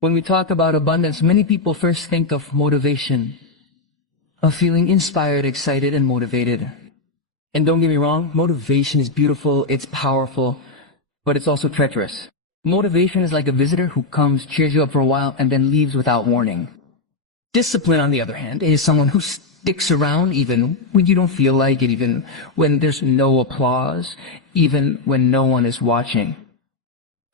When we talk about abundance, many people first think of motivation, of feeling inspired, excited, and motivated. And don't get me wrong, motivation is beautiful, it's powerful, but it's also treacherous. Motivation is like a visitor who comes, cheers you up for a while, and then leaves without warning. Discipline, on the other hand, is someone who sticks around even when you don't feel like it, even when there's no applause, even when no one is watching.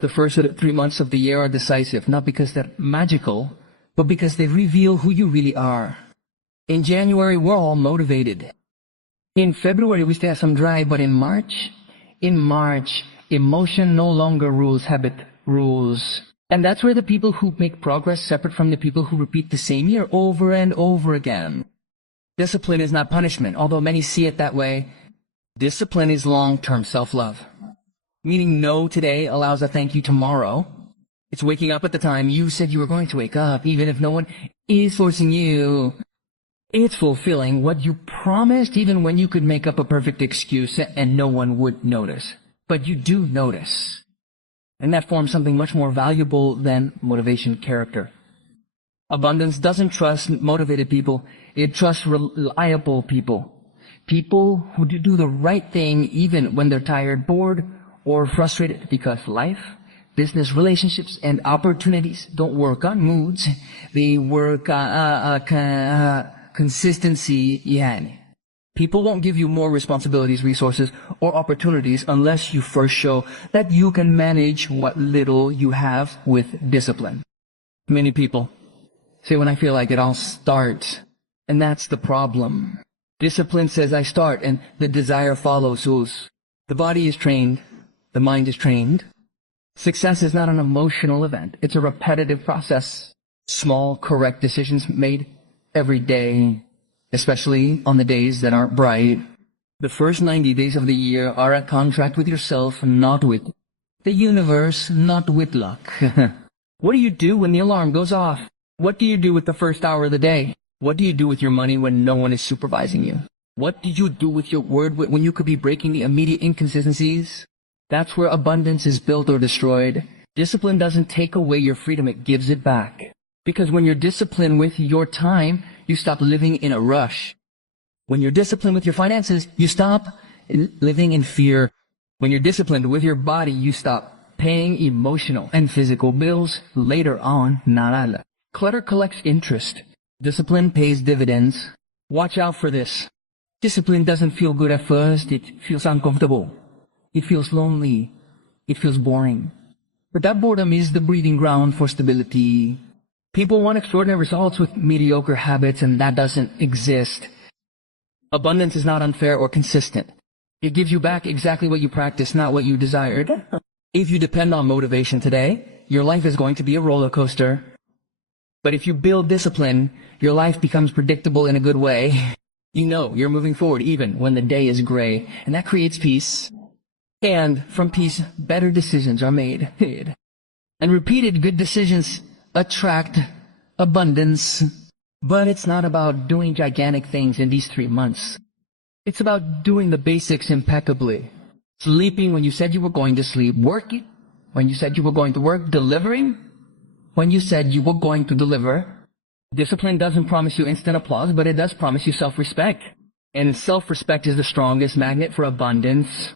The first 3 months of the year are decisive, not because they're magical, but because they reveal who you really are. In January, we're all motivated. In February, we still have some drive, but in March, emotion no longer rules, habit rules. And that's where the people who make progress separate from the people who repeat the same year over and over again. Discipline is not punishment, although many see it that way. Discipline is long-term self-love. Meaning no today allows a thank you tomorrow. It's waking up at the time you said you were going to wake up, even if no one is forcing you. It's fulfilling what you promised even when you could make up a perfect excuse and no one would notice. But you do notice. And that forms something much more valuable than motivation character. Abundance doesn't trust motivated people. It trusts reliable people. People who do the right thing even when they're tired, bored, or frustrated, because life, business, relationships, and opportunities don't work on moods. They work on consistency. Yan. People won't give you more responsibilities, resources, or opportunities unless you first show that you can manage what little you have with discipline. Many people say, when I feel like it, I'll start. And that's the problem. Discipline says I start, and the desire follows. The body is trained. The mind is trained. Success is not an emotional event. It's a repetitive process. Small, correct decisions made every day, especially on the days that aren't bright. The first 90 days of the year are a contract with yourself, not with the universe, not with luck. What do you do when the alarm goes off? What do you do with the first hour of the day? What do you do with your money when no one is supervising you? What do you do with your word when you could be breaking the immediate inconsistencies? That's where abundance is built or destroyed. Discipline doesn't take away your freedom, it gives it back. Because when you're disciplined with your time, you stop living in a rush. When you're disciplined with your finances, you stop living in fear. When you're disciplined with your body, you stop paying emotional and physical bills later on. Naalala. Clutter collects interest. Discipline pays dividends. Watch out for this. Discipline doesn't feel good at first. It feels uncomfortable. It feels lonely. It feels boring. But that boredom is the breeding ground for stability. People want extraordinary results with mediocre habits, and that doesn't exist. Abundance is not unfair or consistent. It gives you back exactly what you practiced, not what you desired. If you depend on motivation today, your life is going to be a roller coaster. But if you build discipline, your life becomes predictable in a good way. You know you're moving forward even when the day is gray, and that creates peace. And from peace, better decisions are made. And repeated good decisions attract abundance. But it's not about doing gigantic things in these 3 months. It's about doing the basics impeccably. Sleeping when you said you were going to sleep, working when you said you were going to work, delivering when you said you were going to deliver. Discipline doesn't promise you instant applause, but it does promise you self-respect. And self-respect is the strongest magnet for abundance.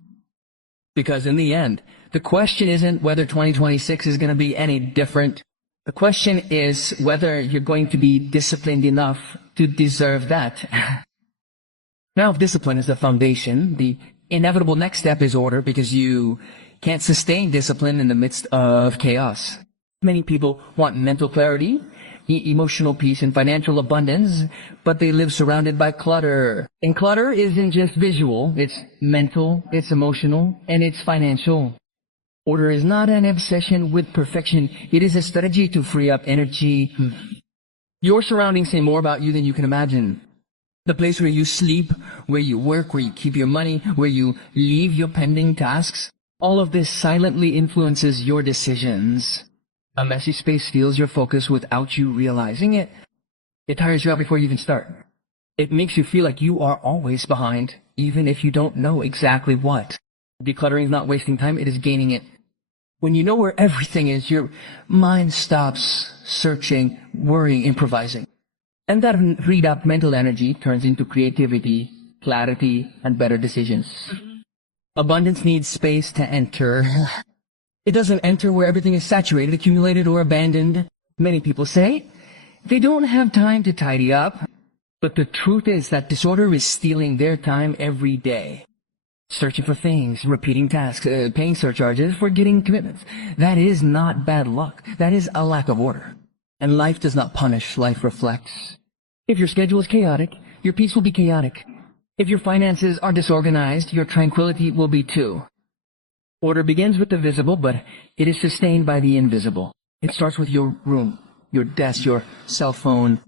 Because in the end, the question isn't whether 2026 is going to be any different. The question is whether you're going to be disciplined enough to deserve that. Now, if discipline is the foundation, the inevitable next step is order, because you can't sustain discipline in the midst of chaos. Many people want mental clarity, emotional peace, and financial abundance, but they live surrounded by clutter. And clutter isn't just visual, it's mental, it's emotional, and it's financial. Order is not an obsession with perfection, it is a strategy to free up energy. Your surroundings say more about you than you can imagine. The place where you sleep, where you work, where you keep your money, where you leave your pending tasks, all of this silently influences your decisions. A messy space steals your focus without you realizing it. It tires you out before you even start. It makes you feel like you are always behind, even if you don't know exactly what. Decluttering is not wasting time, it is gaining it. When you know where everything is, your mind stops searching, worrying, improvising. And that freed up mental energy turns into creativity, clarity, and better decisions. Abundance needs space to enter. It doesn't enter where everything is saturated, accumulated, or abandoned. Many people say they don't have time to tidy up. But the truth is that disorder is stealing their time every day. Searching for things, repeating tasks, paying surcharges, forgetting commitments. That is not bad luck. That is a lack of order. And life does not punish, life reflects. If your schedule is chaotic, your peace will be chaotic. If your finances are disorganized, your tranquility will be too. Order begins with the visible, but it is sustained by the invisible. It starts with your room, your desk, your cell phone.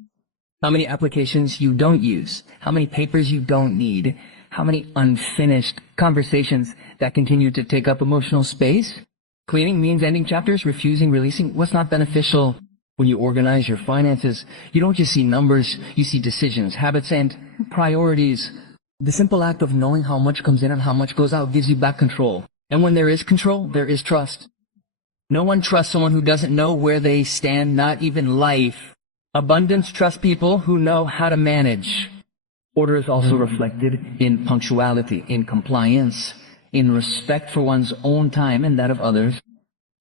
How many applications you don't use, how many papers you don't need, how many unfinished conversations that continue to take up emotional space. Cleaning means ending chapters, refusing, releasing what's not beneficial. When you organize your finances, you don't just see numbers, you see decisions, habits, and priorities. The simple act of knowing how much comes in and how much goes out gives you back control. And when there is control, there is trust. No one trusts someone who doesn't know where they stand, not even life. Abundance trusts people who know how to manage. Order is also reflected in punctuality, in compliance, in respect for one's own time and that of others.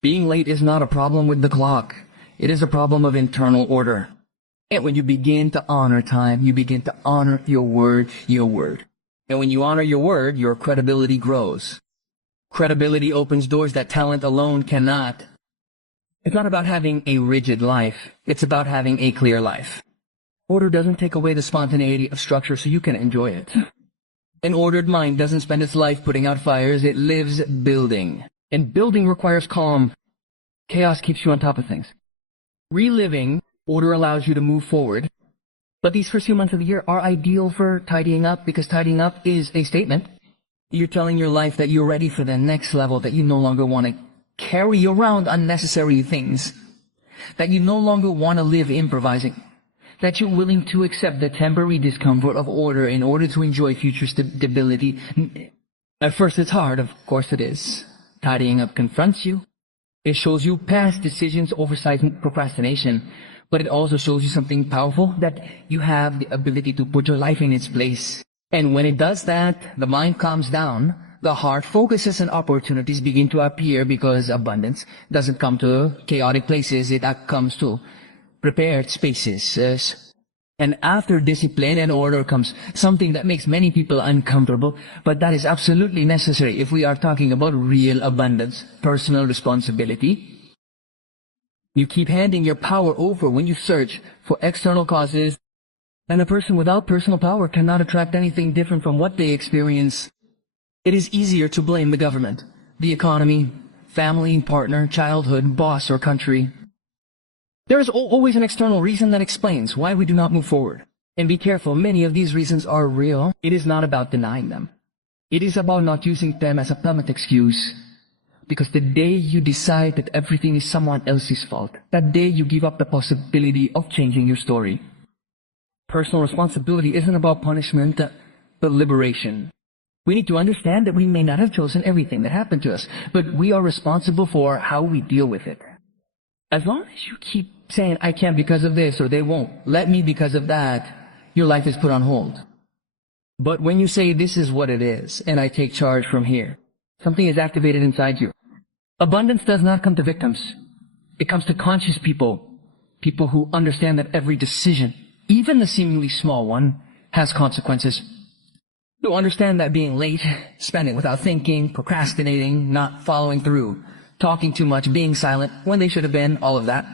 Being late is not a problem with the clock. It is a problem of internal order. And when you begin to honor time, you begin to honor your word, your word. And when you honor your word, your credibility grows. Credibility opens doors that talent alone cannot. It's not about having a rigid life. It's about having a clear life. Order doesn't take away the spontaneity of structure so you can enjoy it. An ordered mind doesn't spend its life putting out fires. It lives building. And building requires calm. Chaos keeps you on top of things. Reliving, order allows you to move forward. But these first few months of the year are ideal for tidying up because tidying up is a statement. You're telling your life that you're ready for the next level, that you no longer want to carry around unnecessary things, that you no longer want to live improvising, that you're willing to accept the temporary discomfort of order in order to enjoy future stability. At first it's hard, of course it is. Tidying up confronts you. It shows you past decisions, oversight, and procrastination, but it also shows you something powerful, that you have the ability to put your life in its place. And when it does that, the mind calms down, the heart focuses, and opportunities begin to appear because abundance doesn't come to chaotic places, it comes to prepared spaces. And after discipline and order comes something that makes many people uncomfortable, but that is absolutely necessary if we are talking about real abundance, personal responsibility. You keep handing your power over when you search for external causes, and a person without personal power cannot attract anything different from what they experience. It is easier to blame the government, the economy, family, partner, childhood, boss, or country. There is always an external reason that explains why we do not move forward. And be careful, many of these reasons are real. It is not about denying them. It is about not using them as a permanent excuse. Because the day you decide that everything is someone else's fault, that day you give up the possibility of changing your story. Personal responsibility isn't about punishment, but liberation. We need to understand that we may not have chosen everything that happened to us, but we are responsible for how we deal with it. As long as you keep saying, I can't because of this, or they won't let me because of that, your life is put on hold. But when you say, this is what it is, and I take charge from here, something is activated inside you. Abundance does not come to victims. It comes to conscious people, people who understand that every decision, even the seemingly small one, has consequences. To understand that being late, spending without thinking, procrastinating, not following through, talking too much, being silent when they should have been, all of that,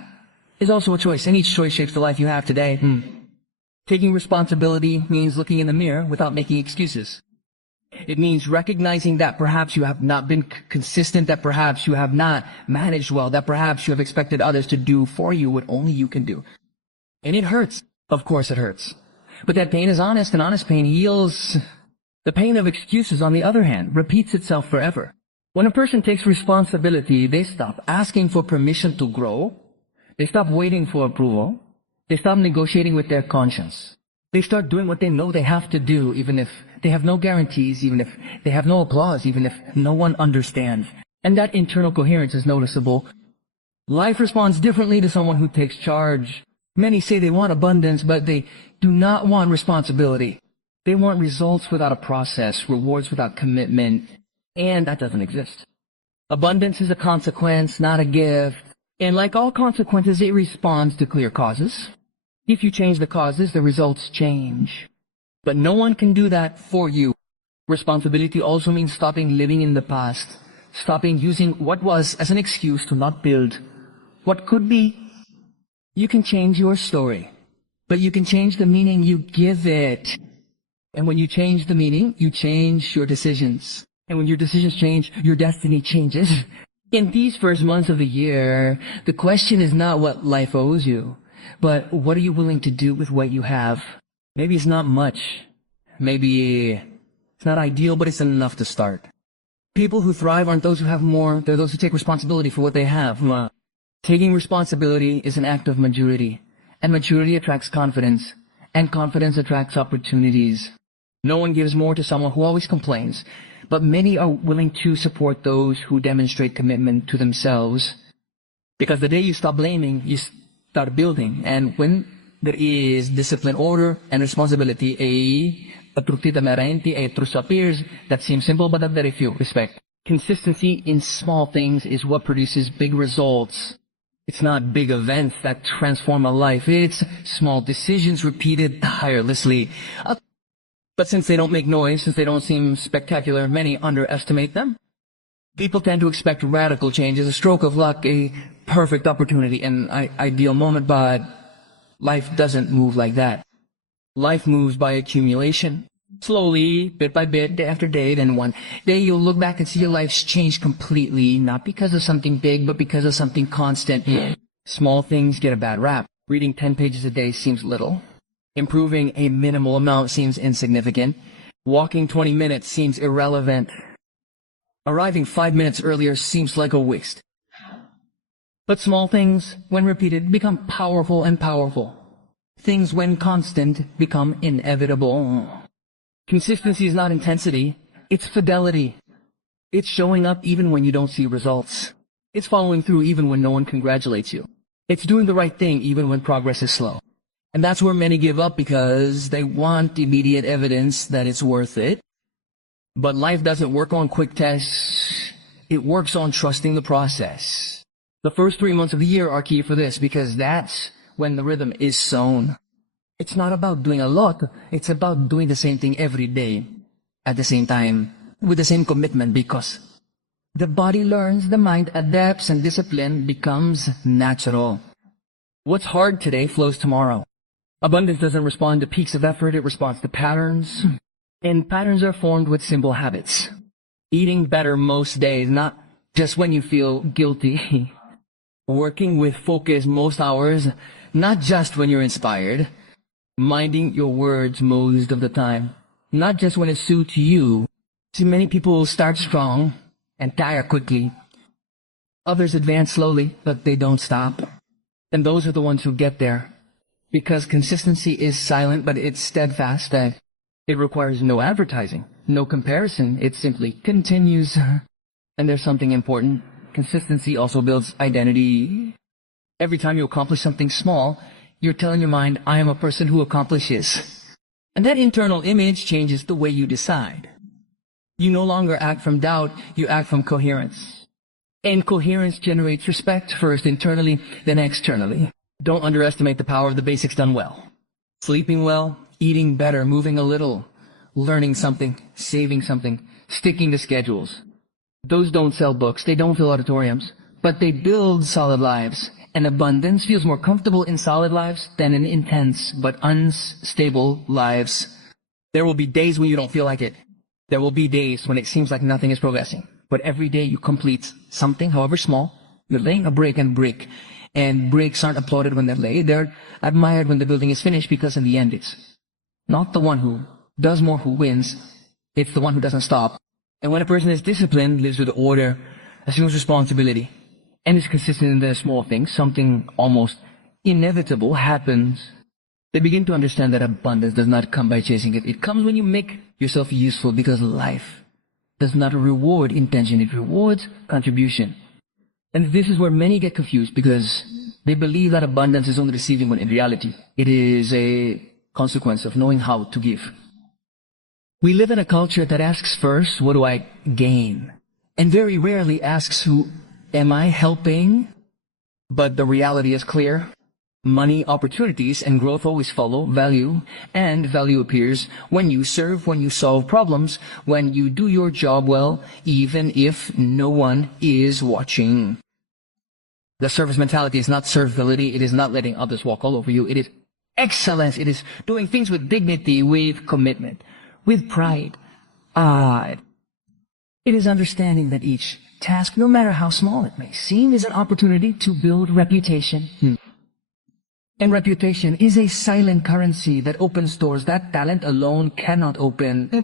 is also a choice, and each choice shapes the life you have today. Taking responsibility means looking in the mirror without making excuses. It means recognizing that perhaps you have not been consistent, that perhaps you have not managed well, that perhaps you have expected others to do for you what only you can do. And it hurts. Of course it hurts. But that pain is honest, and honest pain heals. The pain of excuses, on the other hand, repeats itself forever. When a person takes responsibility, they stop asking for permission to grow. They stop waiting for approval. They stop negotiating with their conscience. They start doing what they know they have to do, even if they have no guarantees, even if they have no applause, even if no one understands. And that internal coherence is noticeable. Life responds differently to someone who takes charge. Many say they want abundance, but they do not want responsibility. They want results without a process, rewards without commitment, and that doesn't exist. Abundance is a consequence, not a gift. And like all consequences, it responds to clear causes. If you change the causes, the results change. But no one can do that for you. Responsibility also means stopping living in the past, stopping using what was as an excuse to not build what could be. You can change your story, but you can change the meaning you give it. And when you change the meaning, you change your decisions. And when your decisions change, your destiny changes. In these first months of the year, the question is not what life owes you, but what are you willing to do with what you have? Maybe it's not much. Maybe it's not ideal, but it's enough to start. People who thrive aren't those who have more, they're those who take responsibility for what they have. Taking responsibility is an act of maturity, and maturity attracts confidence, and confidence attracts opportunities. No one gives more to someone who always complains, but many are willing to support those who demonstrate commitment to themselves. Because the day you stop blaming, you start building, and when there is discipline, order, and responsibility, a truth appears that seems simple but that very few respect. Consistency in small things is what produces big results. It's not big events that transform a life. It's small decisions repeated tirelessly. But since they don't make noise, since they don't seem spectacular, many underestimate them. People tend to expect radical change as a stroke of luck, a perfect opportunity, an ideal moment, but life doesn't move like that. Life moves by accumulation. Slowly, bit by bit, day after day, then one day you'll look back and see your life's changed completely, not because of something big, but because of something constant. Small things get a bad rap. Reading 10 pages a day seems little. Improving a minimal amount seems insignificant. Walking 20 minutes seems irrelevant. Arriving 5 minutes earlier seems like a waste. But small things, when repeated, become powerful and powerful. Things, when constant, become inevitable. Consistency is not intensity, it's fidelity. It's showing up even when you don't see results. It's following through even when no one congratulates you. It's doing the right thing even when progress is slow. And that's where many give up because they want immediate evidence that it's worth it. But life doesn't work on quick tests. It works on trusting the process. The first 3 months of the year are key for this because that's when the rhythm is sown. It's not about doing a lot, it's about doing the same thing every day, at the same time, with the same commitment, because the body learns, the mind adapts, and discipline becomes natural. What's hard today flows tomorrow. Abundance doesn't respond to peaks of effort, it responds to patterns. And patterns are formed with simple habits. Eating better most days, not just when you feel guilty. Working with focus most hours, not just when you're inspired. Minding your words most of the time, not just when it suits you. See, many people start strong and tire quickly. Others advance slowly, but they don't stop. And those are the ones who get there. Because consistency is silent, but it's steadfast. It requires no advertising, no comparison. It simply continues. And there's something important. Consistency also builds identity. Every time you accomplish something small, you're telling your mind, I am a person who accomplishes. And that internal image changes the way you decide. You no longer act from doubt, you act from coherence. And coherence generates respect, first internally, then externally. Don't underestimate the power of the basics done well. Sleeping well, eating better, moving a little, learning something, saving something, sticking to schedules. Those don't sell books, they don't fill auditoriums, but they build solid lives. And abundance feels more comfortable in solid lives than in intense but unstable lives. There will be days when you don't feel like it. There will be days when it seems like nothing is progressing. But every day you complete something, however small, you're laying a brick and brick. And bricks aren't applauded when they're laid. They're admired when the building is finished because in the end it's not the one who does more who wins. It's the one who doesn't stop. And when a person is disciplined, lives with order, assumes responsibility, and is consistent in the small things, something almost inevitable happens. They begin to understand that abundance does not come by chasing it. It comes when you make yourself useful, because life does not reward intention, it rewards contribution. And this is where many get confused because they believe that abundance is only receiving when in reality it is a consequence of knowing how to give. We live in a culture that asks first, what do I gain? And very rarely asks, who am I helping? But the reality is clear. Money, opportunities, and growth always follow value, and value appears when you serve, when you solve problems, when you do your job well, even if no one is watching. The service mentality is not servility. It is not letting others walk all over you. It is excellence. It is doing things with dignity, with commitment, with pride. It is understanding that each task, no matter how small it may seem, is an opportunity to build reputation. And reputation is a silent currency that opens doors that talent alone cannot open.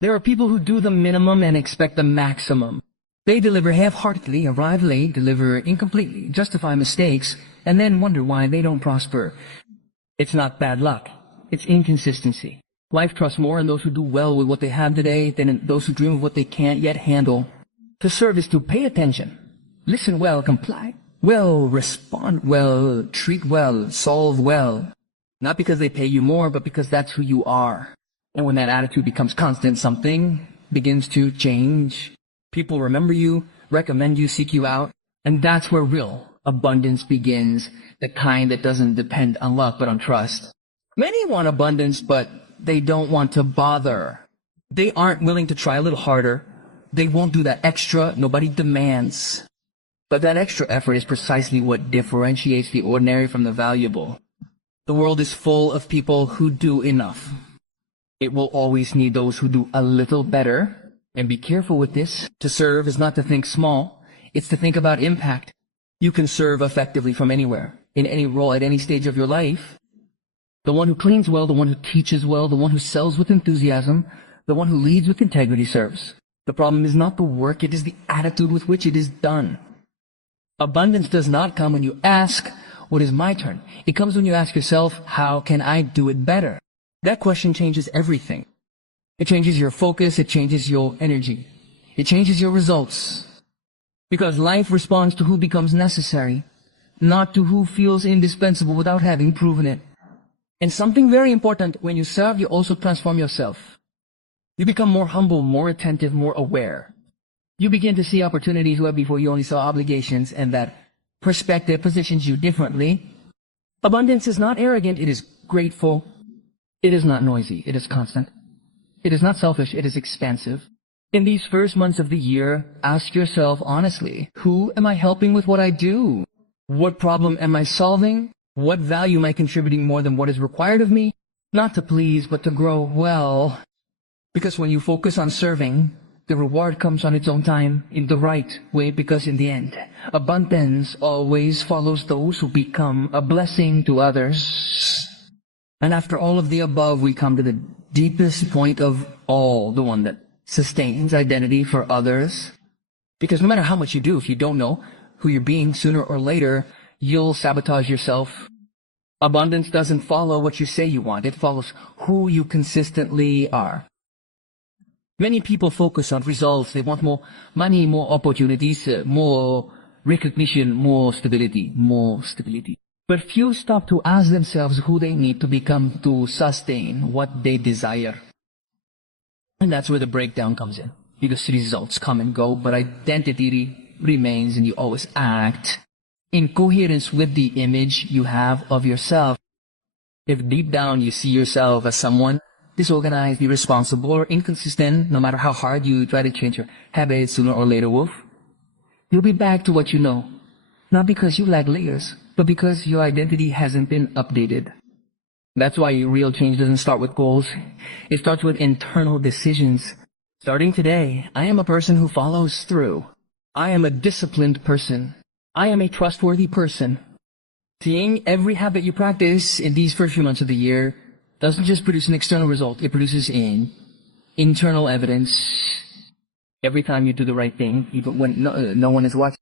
There are people who do the minimum and expect the maximum. They deliver half-heartedly, arrive late, deliver incompletely, justify mistakes, and then wonder why they don't prosper. It's not bad luck. It's inconsistency. Life trusts more in those who do well with what they have today than in those who dream of what they can't yet handle. To serve is to pay attention, listen well, comply well, respond well, treat well, solve well. Not because they pay you more, but because that's who you are. And when that attitude becomes constant, something begins to change. People remember you, recommend you, seek you out. And that's where real abundance begins, the kind that doesn't depend on luck, but on trust. Many want abundance, but they don't want to bother. They aren't willing to try a little harder. They won't do that extra. Nobody demands. But that extra effort is precisely what differentiates the ordinary from the valuable. The world is full of people who do enough. It will always need those who do a little better. And be careful with this. To serve is not to think small. It's to think about impact. You can serve effectively from anywhere, in any role, at any stage of your life. The one who cleans well, the one who teaches well, the one who sells with enthusiasm, the one who leads with integrity serves. The problem is not the work, it is the attitude with which it is done. Abundance does not come when you ask, what is my turn? It comes when you ask yourself, how can I do it better? That question changes everything. It changes your focus, it changes your energy. It changes your results. Because life responds to who becomes necessary, not to who feels indispensable without having proven it. And something very important, when you serve, you also transform yourself. You become more humble, more attentive, more aware. You begin to see opportunities where before you only saw obligations, and that perspective positions you differently. Abundance is not arrogant, it is grateful. It is not noisy, it is constant. It is not selfish, it is expansive. In these first months of the year, ask yourself honestly, who am I helping with what I do? What problem am I solving? What value am I contributing more than what is required of me? Not to please, but to grow well. Because when you focus on serving, the reward comes on its own time, in the right way, because in the end, abundance always follows those who become a blessing to others. And after all of the above, we come to the deepest point of all, the one that sustains identity for others. Because no matter how much you do, if you don't know who you're being, sooner or later, you'll sabotage yourself. Abundance doesn't follow what you say you want. It follows who you consistently are. Many people focus on results. They want more money, more opportunities, more recognition, more stability. But few stop to ask themselves who they need to become to sustain what they desire. And that's where the breakdown comes in. Because results come and go, but identity remains, and you always act in coherence with the image you have of yourself. If deep down you see yourself as someone disorganized, irresponsible, or inconsistent, no matter how hard you try to change your habits, sooner or later, you'll be back to what you know. Not because you lack layers, but because your identity hasn't been updated. That's why real change doesn't start with goals. It starts with internal decisions. Starting today, I am a person who follows through. I am a disciplined person. I am a trustworthy person. Seeing every habit you practice in these first few months of the year doesn't just produce an external result, it produces an internal evidence. Every time you do the right thing, even when no one is watching.